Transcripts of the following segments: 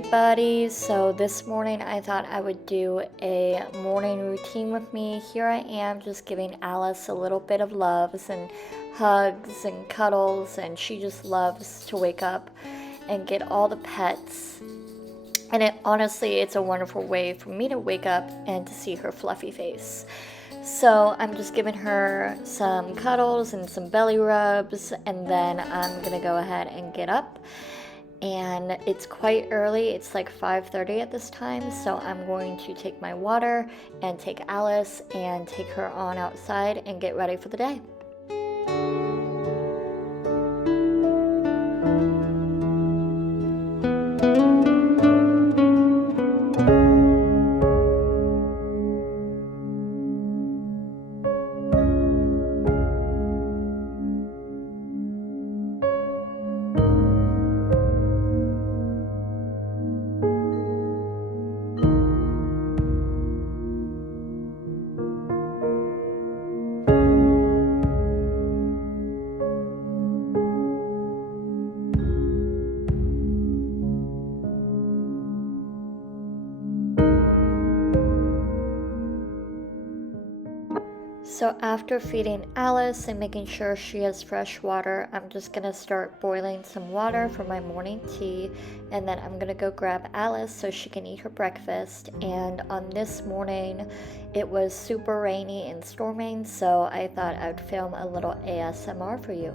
everybody. So this morning I thought I would do a morning routine with me. Here I am just giving Alice a little bit of loves and hugs and cuddles, and she just loves to wake up and get all the pets. And it's a wonderful way for me to wake up and to see her fluffy face. So I'm just giving her some cuddles and some belly rubs, and then I'm gonna go ahead and get up. And it's quite early, it's like 5:30 at this time, so I'm going to take my water and take Alice and take her on outside and get ready for the day. So after feeding Alice and making sure she has fresh water, I'm just gonna start boiling some water for my morning tea, and then I'm gonna go grab Alice so she can eat her breakfast. And on this morning, it was super rainy and storming, so I thought I'd film a little ASMR for you.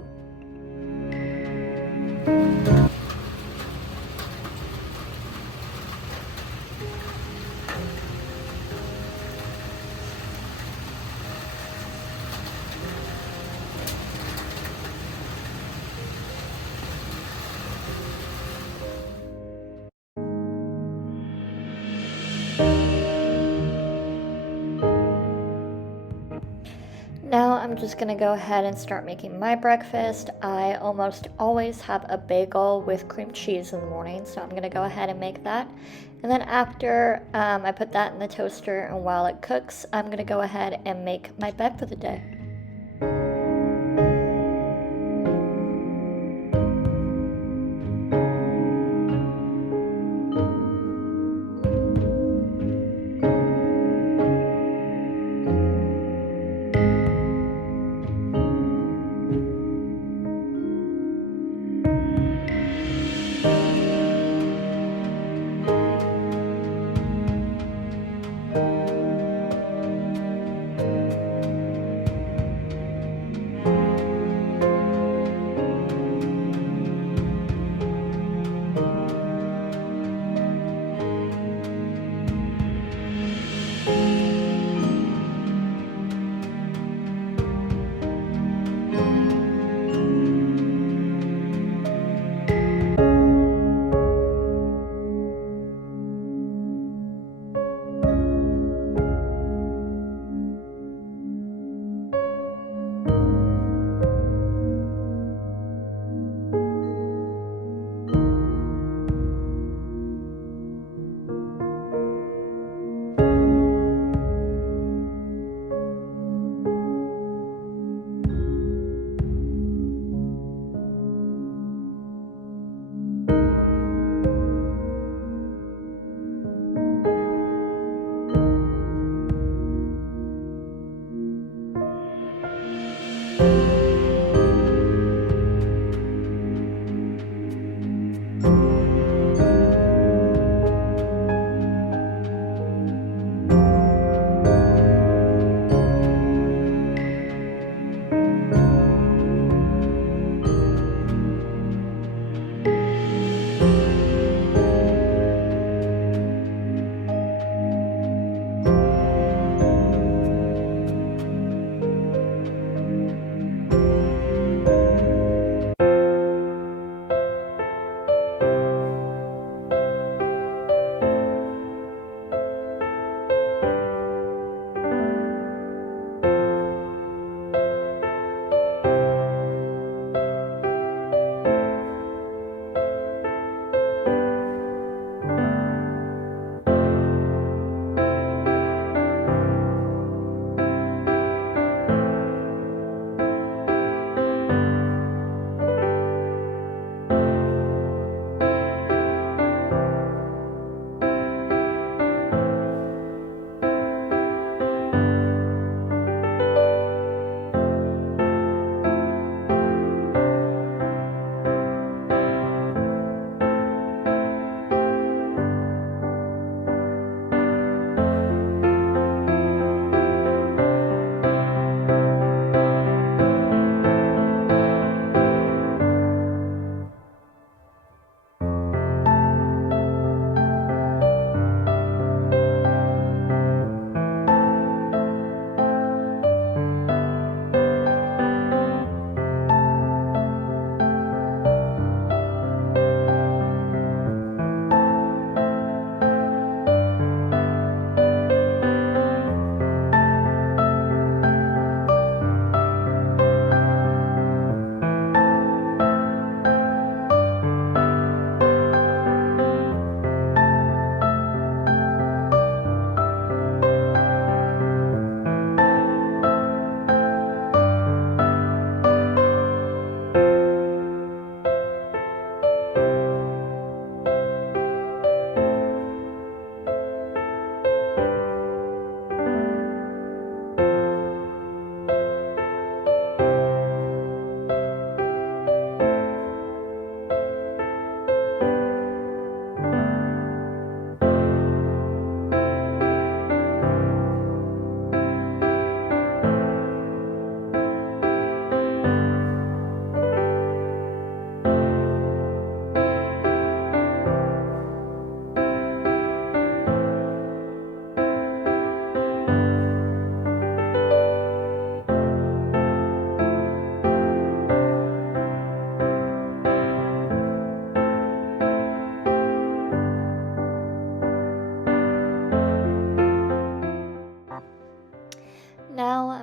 Now I'm just gonna go ahead and start making my breakfast. I almost always have a bagel with cream cheese in the morning, so I'm gonna go ahead and make that. And then after I put that in the toaster, and while it cooks, I'm gonna go ahead and make my bed for the day.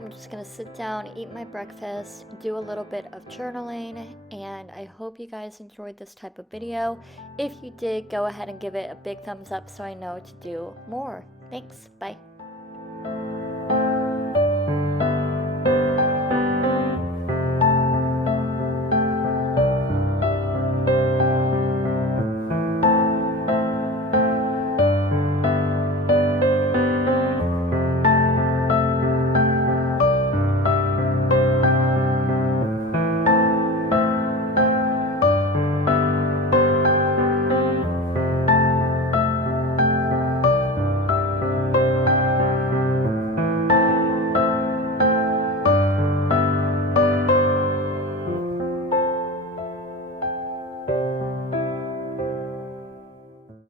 I'm just gonna sit down, eat my breakfast, do a little bit of journaling, and I hope you guys enjoyed this type of video. If you did, go ahead and give it a big thumbs up so I know to do more. Thanks, bye.